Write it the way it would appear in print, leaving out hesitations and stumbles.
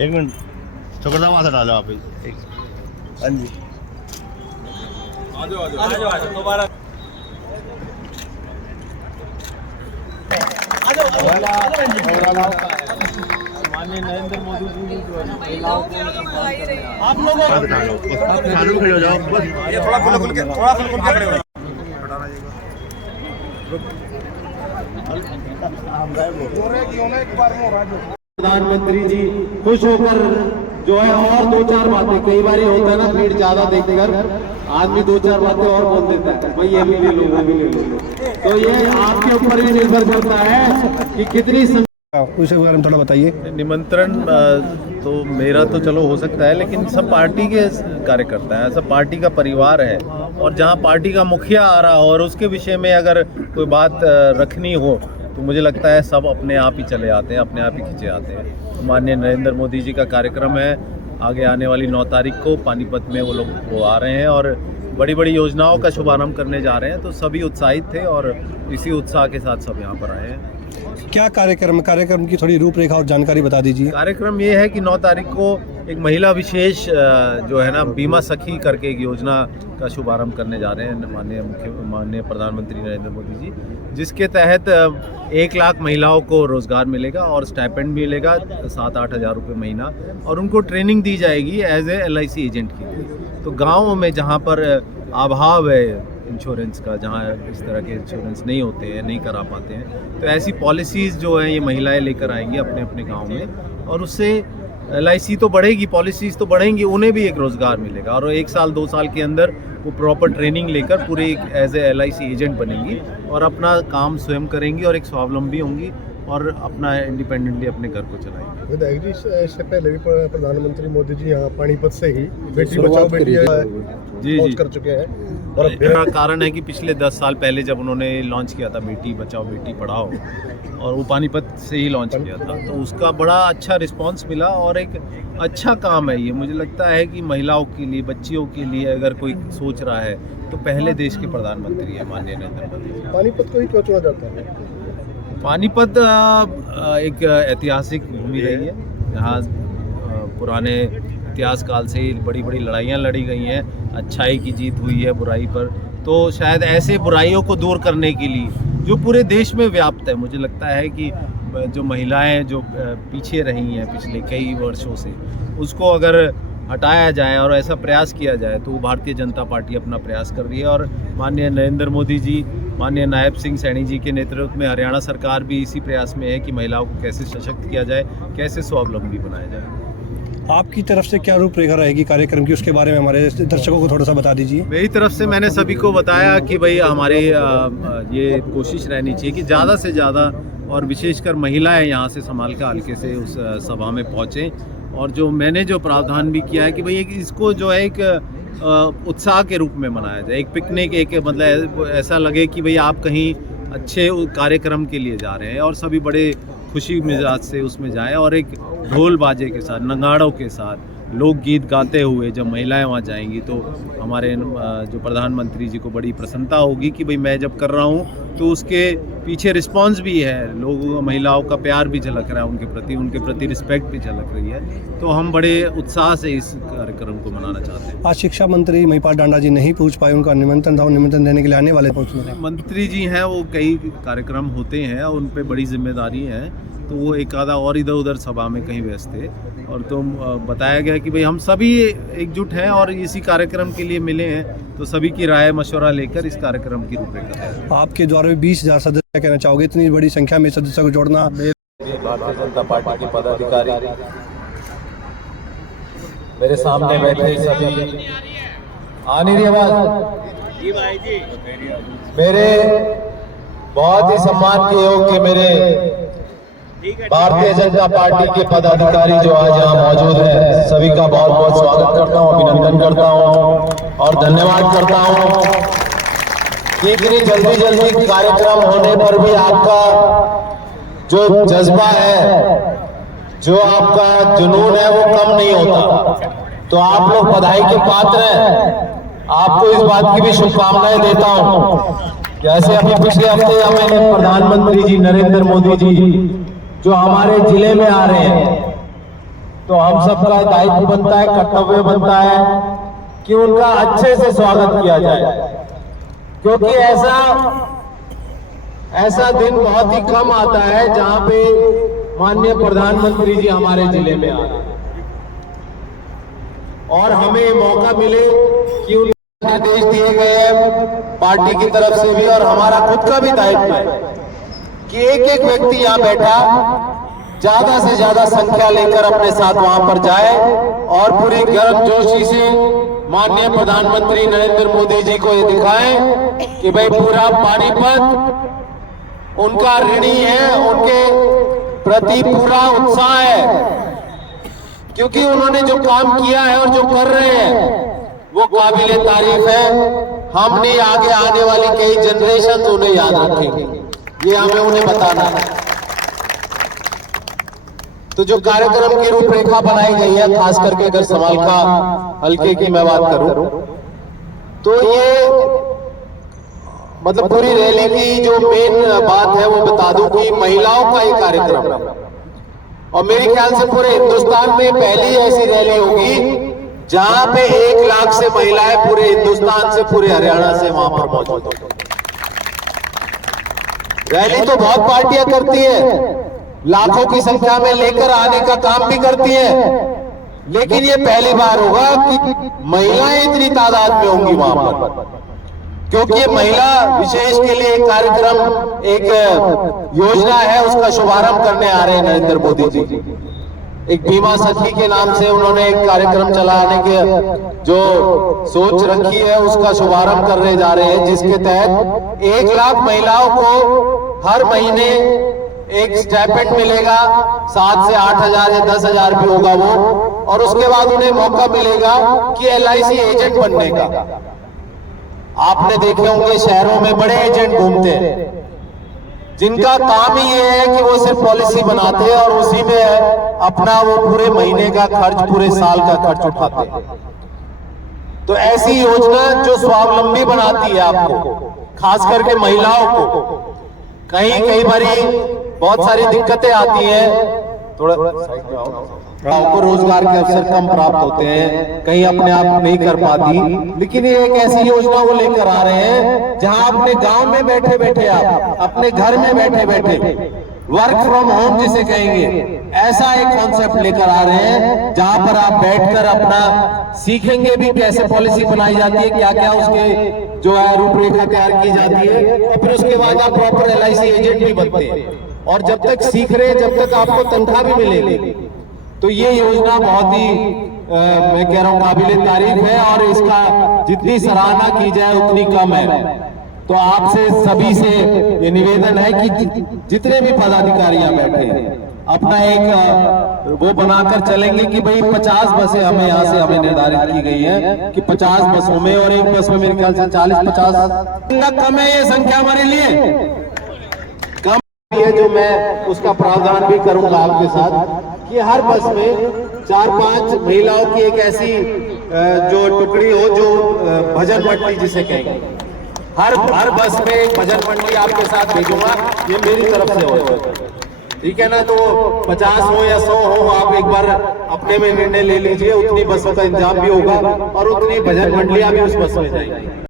एक मिनट छोटा वहां से डालो आप। हाँ जी आ जाओ दोबारा माननीय नरेंद्र मोदी जी जो है महिलाओं को आप लोग चालू खड़े हो जाओ बस ये थोड़ा खुल के खड़े हो प्रधानमंत्री जी खुश होकर जो है और दो चार बातें, कई बार होता है ना भीड़ ज्यादा देखकर आदमी दो चार बातें और बोल देता है, भाई ये भी ले लो वो भी ले लो। तो ये आपके ऊपर भी निर्भर करता है कि कितनी उसके बारे में थोड़ा बताइए। निमंत्रण तो मेरा तो चलो हो सकता है, लेकिन सब पार्टी के कार्यकर्ता हैं, सब पार्टी का परिवार है। और जहां पार्टी का मुखिया आ रहा हो और उसके विषय में अगर कोई बात रखनी हो तो मुझे लगता है सब अपने आप ही चले आते हैं, अपने आप ही खींचे आते हैं। तो माननीय नरेंद्र मोदी जी का कार्यक्रम है, आगे आने वाली 9 तारीख को पानीपत में वो आ रहे हैं और बड़ी बड़ी योजनाओं का शुभारंभ करने जा रहे हैं। तो सभी उत्साहित थे और इसी उत्साह के साथ सब यहाँ पर आए हैं। क्या कार्यक्रम की थोड़ी रूपरेखा और जानकारी बता दीजिए। कार्यक्रम ये है कि 9 तारीख को एक महिला विशेष जो है ना बीमा सखी करके एक योजना का शुभारंभ करने जा रहे हैं माननीय प्रधानमंत्री नरेंद्र मोदी जी, जिसके तहत 1 लाख महिलाओं को रोजगार मिलेगा और स्टाइपेंड भी मिलेगा 7-8 हज़ार रुपये महीना, और उनको ट्रेनिंग दी जाएगी एज ए LIC एजेंट के लिए। तो गाँव में जहाँ पर अभाव है इंश्योरेंस का, जहाँ इस तरह के इंश्योरेंस नहीं होते हैं, नहीं करा पाते हैं, तो ऐसी पॉलिसीज़ जो है ये महिलाएं लेकर आएंगी अपने अपने गांव में, और उससे LIC तो बढ़ेगी, पॉलिसीज़ तो बढ़ेंगी, उन्हें भी एक रोज़गार मिलेगा। और 1 साल 2 साल के अंदर वो प्रॉपर ट्रेनिंग लेकर पूरे एक एज ए LIC एजेंट बनेंगी और अपना काम स्वयं करेंगी और एक स्वावलंबी होंगी और अपना इंडिपेंडेंटली अपने घर को चलाएंगे। इससे पहले भी प्रधानमंत्री मोदी जी यहाँ पानीपत से ही बेटी बचाओ बेटी जी कर चुके हैं। और मेरा कारण है कि पिछले 10 साल पहले जब उन्होंने लॉन्च किया था बेटी बचाओ बेटी पढ़ाओ, और वो पानीपत से ही लॉन्च किया था, तो उसका बड़ा अच्छा रिस्पांस मिला और एक अच्छा काम है ये। मुझे लगता है कि महिलाओं के लिए, बच्चियों के लिए अगर कोई सोच रहा है तो पहले देश के प्रधानमंत्री है माननीय नरेंद्र मोदी जी। पानीपत को ही क्यों चुना जाता है? पानीपत एक ऐतिहासिक भूमि रही है, जहाँ पुराने इतिहास काल से बड़ी बड़ी लड़ाइयाँ लड़ी गई हैं, अच्छाई की जीत हुई है बुराई पर। तो शायद ऐसे बुराइयों को दूर करने के लिए जो पूरे देश में व्याप्त है, मुझे लगता है कि जो महिलाएं जो पीछे रही हैं पिछले कई वर्षों से, उसको अगर हटाया जाए और ऐसा प्रयास किया जाए तो भारतीय जनता पार्टी अपना प्रयास कर रही है। और माननीय नरेंद्र मोदी जी, माननीय नायब सिंह सैनी जी के नेतृत्व में हरियाणा सरकार भी इसी प्रयास में है कि महिलाओं को कैसे सशक्त किया जाए, कैसे स्वावलंबी बनाया जाए। आपकी तरफ से क्या रूपरेखा रहेगी कार्यक्रम की, उसके बारे में हमारे दर्शकों को थोड़ा सा बता दीजिए। मेरी तरफ से मैंने सभी को बताया कि भाई हमारे ये कोशिश रहनी चाहिए कि ज़्यादा से ज़्यादा और विशेषकर महिलाएं यहाँ से संभाल के हल्के से उस सभा में पहुँचें। और जो मैंने जो प्रावधान भी किया है कि भाई इसको जो है एक उत्साह के रूप में मनाया जाए, एक पिकनिक, एक मतलब ऐसा लगे कि भाई आप कहीं अच्छे कार्यक्रम के लिए जा रहे हैं और सभी बड़े खुशी मिजाज से उसमें जाएं और एक ढोल बाजे के साथ, नगाड़ों के साथ, लोकगीत गाते हुए जब महिलाएं वहाँ जाएंगी तो हमारे जो प्रधानमंत्री जी को बड़ी प्रसन्नता होगी कि भाई मैं जब कर रहा हूँ तो उसके पीछे रिस्पांस भी है, लोगों महिलाओं का प्यार भी झलक रहा है उनके प्रति रिस्पेक्ट भी झलक रही है। तो हम बड़े उत्साह से इस कार्यक्रम को मनाना चाहते हैं। आज शिक्षा मंत्री महिपाल डांडा जी नहीं पहुँच पाए, उनका निमंत्रण था, निमंत्रण देने के लिए आने वाले पहुँचने मंत्री जी हैं, वो कई कार्यक्रम होते हैं और उन पर बड़ी जिम्मेदारी है, तो वो एक आधा और इधर उधर सभा में कहीं व्यस्त थे। और तो बताया गया कि भाई हम सभी एकजुट हैं और इसी कार्यक्रम के लिए मिले हैं, तो सभी की राय मशवरा लेकर इस कार्यक्रम की रूपरेखा है। आपके द्वारा भी 20,000 सदस्य कहना चाहोगे, इतनी बड़ी संख्या में सदस्यों को जोड़ना? भारतीय जनता पार्टी के पदाधिकारी, मेरे सामने बैठे सभी, आ नहीं रही आवाज? मेरे बहुत ही सम्मान के योग्य मेरे भारतीय जनता पार्टी के पदाधिकारी जो आज यहाँ मौजूद हैं, सभी का बहुत बहुत स्वागत करता हूँ, अभिनंदन करता हूँ और धन्यवाद करता हूँ कि इतनी जल्दी कार्यक्रम होने पर भी आपका जो जज्बा है, जो आपका जुनून है वो कम नहीं होता। तो आप लोग बधाई के पात्र हैं। आपको इस बात की भी शुभकामनाएं देता हूं। जैसे अभी पिछले हफ्ते हमें प्रधानमंत्री जी नरेंद्र मोदी जी जो हमारे जिले में आ रहे हैं, तो हम सबका दायित्व बनता है, कर्तव्य बनता है कि उनका अच्छे से स्वागत किया जाए, क्योंकि ऐसा दिन बहुत ही कम आता है जहां पे माननीय प्रधानमंत्री जी हमारे जिले में आ रहे हैं और हमें मौका मिले कि उन निर्देश दिए गए हैं पार्टी की तरफ से भी और हमारा खुद का भी दायित्व है कि एक एक व्यक्ति यहाँ बैठा ज्यादा से ज्यादा संख्या लेकर अपने साथ वहां पर जाए और पूरी गर्मजोशी से माननीय प्रधानमंत्री नरेंद्र मोदी जी को ये दिखाएं कि भाई पूरा पानीपत उनका ऋणी है, उनके प्रति पूरा उत्साह है, क्योंकि उन्होंने जो काम किया है और जो कर रहे हैं वो काबिले तारीफ है। हम नहीं, आगे आने वाली कई जनरेशन उन्हें याद रखेंगे, ये हमें उन्हें बताना है। तो जो कार्यक्रम की रूपरेखा बनाई गई है, खास करके अगर समालखा हल्के की मैं बात करूं तो ये मतलब पूरी रैली की जो मेन बात है वो बता दूं कि महिलाओं का ये कार्यक्रम है और मेरे ख्याल से पूरे हिंदुस्तान में पहली ऐसी रैली होगी जहां पे 1 लाख से महिलाएं पूरे हिंदुस्तान से, पूरे हरियाणा से वहां पर मौजूद होंगी। रैली तो बहुत पार्टियां करती है, लाखों की संख्या में लेकर आने का काम भी करती है, लेकिन ये पहली बार होगा कि महिलाएं इतनी तादाद में होंगी वहां पर, क्योंकि ये महिला विशेष के लिए एक कार्यक्रम, एक योजना है, उसका शुभारंभ करने आ रहे हैं नरेंद्र मोदी जी। एक बीमा सखी के नाम से उन्होंने एक कार्यक्रम चलाने के जो सोच रखी है उसका शुभारंभ करने जा रहे हैं, जिसके तहत 1 लाख महिलाओं को हर महीने एक स्टाइपेंड मिलेगा, 7 से 8 हजार या 10 हजार भी होगा वो, और उसके बाद उन्हें मौका मिलेगा कि LIC एजेंट बनने का। आपने देखे होंगे शहरों में बड़े एजेंट घूमते हैं जिनका काम ही ये है कि वो सिर्फ पॉलिसी बनाते हैं और उसी में अपना वो पूरे महीने का खर्च, पूरे साल का खर्च उठाते हैं। तो ऐसी योजना जो स्वावलंबी बनाती है आपको, खास करके महिलाओं को, कई बारी बहुत सारी दिक्कतें आती हैं, थोड़ा को रोजगार के अवसर कम प्राप्त होते हैं, कहीं अपने आप नहीं कर पाती, लेकिन ये एक ऐसी योजना वो लेकर आ रहे हैं जहां अपने गांव में बैठे बैठे, आप अपने घर में बैठे बैठे, वर्क फ्रॉम होम जिसे कहेंगे, ऐसा एक कॉन्सेप्ट लेकर आ रहे हैं जहां पर आप बैठकर अपना सीखेंगे भी कैसे पॉलिसी बनाई जाती है, क्या क्या उसके जो है रूपरेखा तैयार की जाती है, और फिर उसके बाद आप प्रॉपर LIC एजेंट भी बनते हैं, और जब तक सीख रहे जब तक आपको तनख्वाह भी मिलेगी। तो ये योजना बहुत ही मैं कह रहा हूँ काबिले तारीफ है और इसका जितनी सराहना की जाए उतनी कम है। तो आपसे सभी से ये निवेदन है कि जितने भी पदाधिकारी यहाँ बैठे हैं अपना एक वो बनाकर चलेंगे कि भाई 50 बसें हमें यहाँ से हमें निर्धारित की गई है कि 50 बसों में, और एक बस में मेरे ख्याल से 40-50 कम है ये संख्या हमारे लिए, कम है, जो मैं उसका प्रावधान भी करूंगा आपके साथ कि हर बस में 4-5 महिलाओं की एक ऐसी जो टुकड़ी हो जो भजन मंडली जिसे कहेंगे, हर बस में एक भजन मंडली आपके साथ भेजूंगा, ये मेरी तरफ से हो, ठीक है ना। तो 50 हो या 100 हो, आप एक बार अपने में निर्णय ले लीजिए, उतनी बसों का इंतजाम भी होगा और उतनी भजन मंडलियां भी उस बस में जाएंगी।